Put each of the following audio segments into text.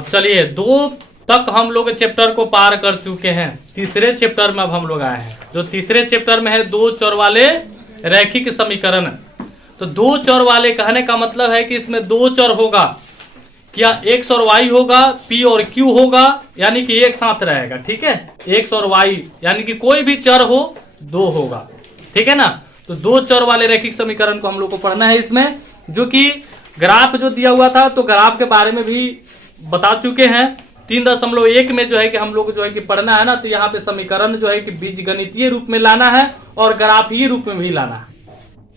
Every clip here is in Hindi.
अब चलिए 2 तक हम लोग चैप्टर को पार कर चुके हैं। तीसरे चैप्टर में अब हम लोग आए हैं। जो तीसरे चैप्टर में है 2 चर वाले रैखिक समीकरण। तो 2 चर वाले कहने का मतलब है कि इसमें 2 चर होगा, क्या x और y होगा, p और q होगा, यानी कि एक साथ रहेगा। ठीक है, x और y यानी कि कोई भी चर हो 2 होगा। ठीक है ना। तो 2 चर वाले रैखिक समीकरण को हम लोग को पढ़ना है इसमें, जो कि ग्राफ जो दिया हुआ था तो ग्राफ के बारे में भी बता चुके हैं। 3.1 में जो है कि हम लोग जो है कि पढ़ना है ना, तो यहाँ पे समीकरण जो है कि बीजगणितीय रूप में लाना है और ग्राफीय रूप में भी लाना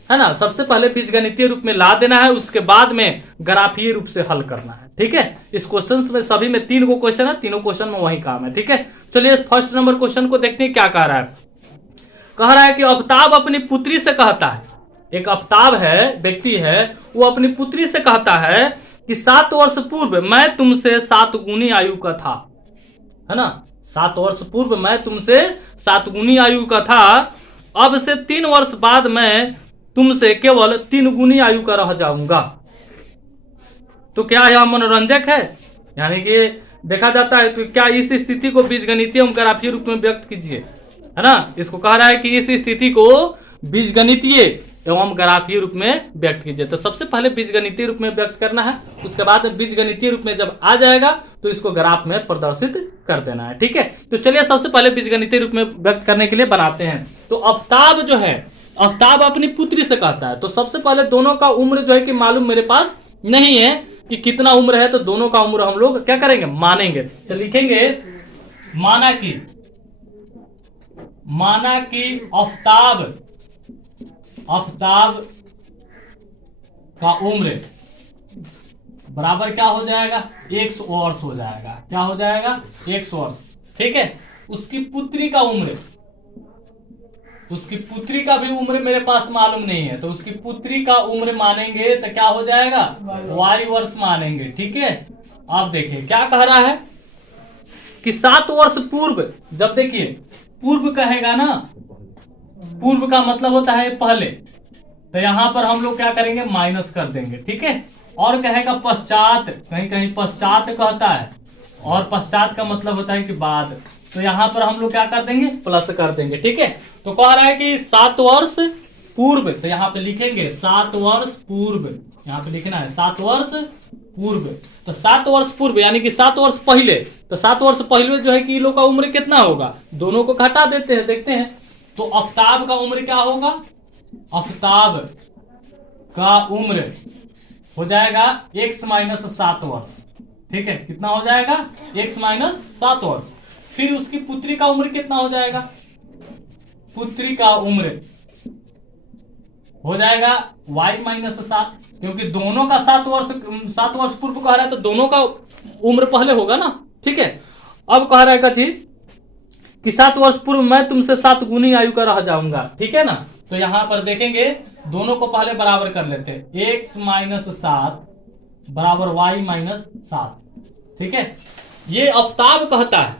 है ना। सबसे पहले बीजगणितीय रूप में ला देना है, उसके बाद में ग्राफीय रूप से हल करना है। ठीक है, इस क्वेश्चन में सभी में 3 गो क्वेश्चन है, तीनों क्वेश्चन में वही काम है। ठीक है, चलिए फर्स्ट नंबर क्वेश्चन को देखते हैं क्या कह रहा है। कह रहा है कि अफ्ताब अपनी पुत्री से कहता है, एक अफ्ताब है, व्यक्ति है, वो अपनी पुत्री से कहता है कि 7 वर्ष पूर्व मैं तुमसे 7 गुनी आयु का था, है ना। 7 वर्ष पूर्व मैं तुमसे 7 गुनी आयु का था, अब से 3 वर्ष बाद मैं तुमसे केवल 3 गुनी आयु का रह जाऊंगा। तो क्या यह मनोरंजक है? यानी कि देखा जाता है तो क्या इस स्थिति को बीजगणितीय एवं ग्राफीय रूप में व्यक्त कीजिए, है ना। इसको कह रहा है कि इस स्थिति को बीजगणितीय एवं ग्राफीय रूप में व्यक्त कीजिए। तो सबसे पहले बीजगणितीय रूप में व्यक्त करना है, उसके बाद बीजगणितीय रूप में जब आ जाएगा तो इसको ग्राफ में प्रदर्शित कर देना है। ठीक है, तो चलिए सबसे पहले बीजगणितीय रूप में व्यक्त करने के लिए बनाते हैं। तो अफ्ताब जो है, अफ्ताब अपनी पुत्री से कहता है। तो सबसे पहले दोनों का उम्र जो है कि मालूम मेरे पास नहीं है कि कितना उम्र है, तो दोनों का उम्र हम लोग क्या करेंगे, मानेंगे। तो लिखेंगे माना कि अफ्ताब का उम्र बराबर क्या हो जाएगा, 100 वर्ष हो जाएगा। क्या हो जाएगा, 100 वर्ष। ठीक है, उसकी पुत्री का उम्र, उसकी पुत्री का भी उम्र मेरे पास मालूम नहीं है, तो उसकी पुत्री का उम्र मानेंगे तो क्या हो जाएगा, y वर्ष मानेंगे। ठीक है, आप देखिए क्या कह रहा है कि 7 वर्ष पूर्व, जब देखिए पूर्व कहेगा ना, पूर्व का मतलब होता है पहले, तो यहां पर हम लोग क्या करेंगे, माइनस कर देंगे। ठीक है, और कहेगा पश्चात, कहीं कहीं पश्चात कहता है, और पश्चात का मतलब होता है कि बाद, तो यहां पर हम लोग क्या कर देंगे, प्लस कर देंगे। ठीक है, तो कह रहा है कि 7 वर्ष पूर्व, तो यहाँ पे लिखेंगे 7 वर्ष पूर्व, यहाँ पे लिखना है 7 वर्ष पूर्व। तो 7 वर्ष पूर्व यानी कि 7 वर्ष पहले, तो 7 वर्ष पहले जो है कि लोग का उम्र कितना होगा, दोनों को घटा देते हैं, देखते हैं। तो अफ्ताब का उम्र क्या होगा, अफ्ताब का उम्र हो जाएगा x - 7 वर्ष। ठीक है, कितना हो जाएगा, x - 7 वर्ष। फिर उसकी पुत्री का उम्र कितना हो जाएगा, पुत्री का उम्र हो जाएगा y - 7, क्योंकि दोनों का 7 वर्ष पूर्व कह रहा है, तो दोनों का उम्र पहले होगा ना। ठीक है, अब कह रहा है कि 7 वर्ष पूर्व मैं तुमसे 7 गुनी आयु का रह जाऊंगा। ठीक है ना, तो यहां पर देखेंगे दोनों को पहले बराबर कर लेते हैं, x - 7 बराबर y - 7। ठीक है, ये अफ्ताब कहता है,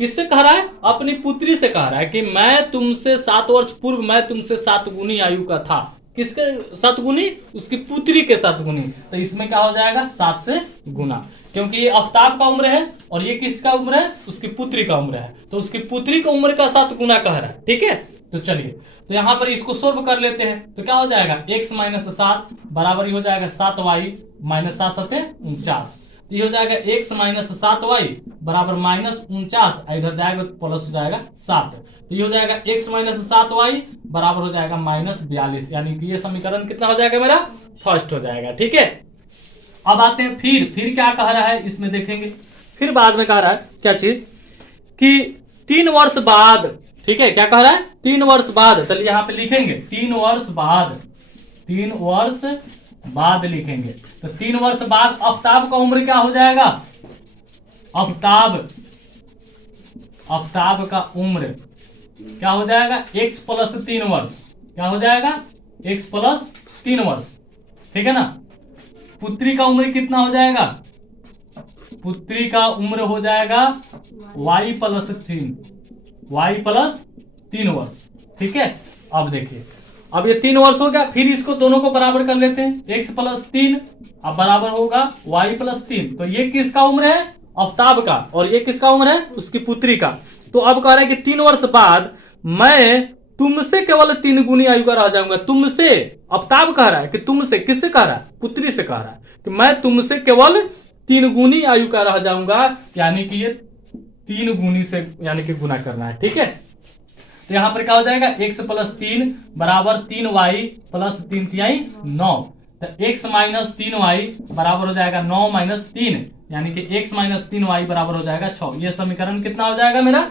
किससे कह रहा है, अपनी पुत्री से कह रहा है कि मैं तुमसे 7 वर्ष पूर्व मैं तुमसे 7 गुनी आयु का था। किसके 7 गुनी, उसकी पुत्री के 7 गुनी। तो इसमें क्या हो जाएगा, 7 से गुना, क्योंकि ये अफ्ताब का उम्र है और ये किसका उम्र है, उसकी पुत्री का उम्र है, तो उसकी पुत्री का उम्र का 7 गुना कह रहा है। ठीक है, तो चलिए तो यहां पर इसको सोल्व कर लेते हैं। तो क्या हो जाएगा, x - 7 बराबर ही हो जाएगा 7y - 7 × 49। तो ये हो जाएगा x - 7y बराबर -49, इधर जाएगा तो प्लस हो जाएगा 7। तो ये हो जाएगा x - 7y बराबर हो जाएगा -42, यानी कि ये समीकरण कितना हो जाएगा, मेरा फर्स्ट हो जाएगा। ठीक है, अब आते हैं फिर क्या कह रहा है इसमें देखेंगे। फिर बाद में कह रहा है क्या चीज, कि 3 वर्ष बाद। ठीक है, क्या कह रहा है, 3 वर्ष बाद। चलिए यहाँ पे लिखेंगे 3 वर्ष बाद, 3 वर्ष बाद लिखेंगे। तो 3 वर्ष बाद अफ्ताब का उम्र क्या हो जाएगा, अफ्ताब का उम्र क्या हो जाएगा, x + 3 वर्ष। क्या हो जाएगा, x + 3 वर्ष। ठीक है ना, पुत्री का उम्र कितना हो जाएगा, पुत्री का उम्र हो जाएगा y + 3 वर्ष। ठीक है, अब देखिए अब ये 3 वर्ष हो गया, फिर इसको दोनों को बराबर कर लेते हैं, x प्लस 3 अब बराबर होगा y प्लस 3। तो ये किसका उम्र है? आफ्ताब का। और ये किसका उम्र है? उसकी पुत्री का। तो अब कह रहा है कि 3 वर्ष बाद मैं तुमसे केवल 3 गुनी आयु का रह जाऊंगा। तुमसे, आफ्ताब कह रहा है कि तुमसे, किससे कह रहा है? पुत्री से कह रहा है कि मैं तुमसे केवल 3 गुनी आयु का रह जाऊंगा, यानी कि ये 3 गुनी से यानी कि गुना करना है। ठीक है, तो यहां पर क्या हो जाएगा? x प्लस 3 बराबर 3y प्लस 3 तिहाई 9। तो x माइनस 3y बराबर हो जाएगा 9 माइनस 3, यानी कि x माइनस 3y बराबर हो जाएगा 6। ये समीकरण कितना हो जाएगा? मेरा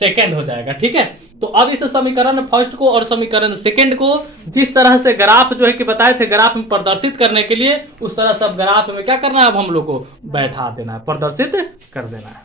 सेकंड हो जाएगा। ठीक है, तो अब इस समीकरण फर्स्ट को और समीकरण सेकंड को जिस तरह से ग्राफ जो है कि बताए थे ग्राफ में प्रदर्शित करने के लिए, उस तरह सब ग्राफ में क्या करना है? अब हम लोग को बैठा देना है, प्रदर्शित कर देना है।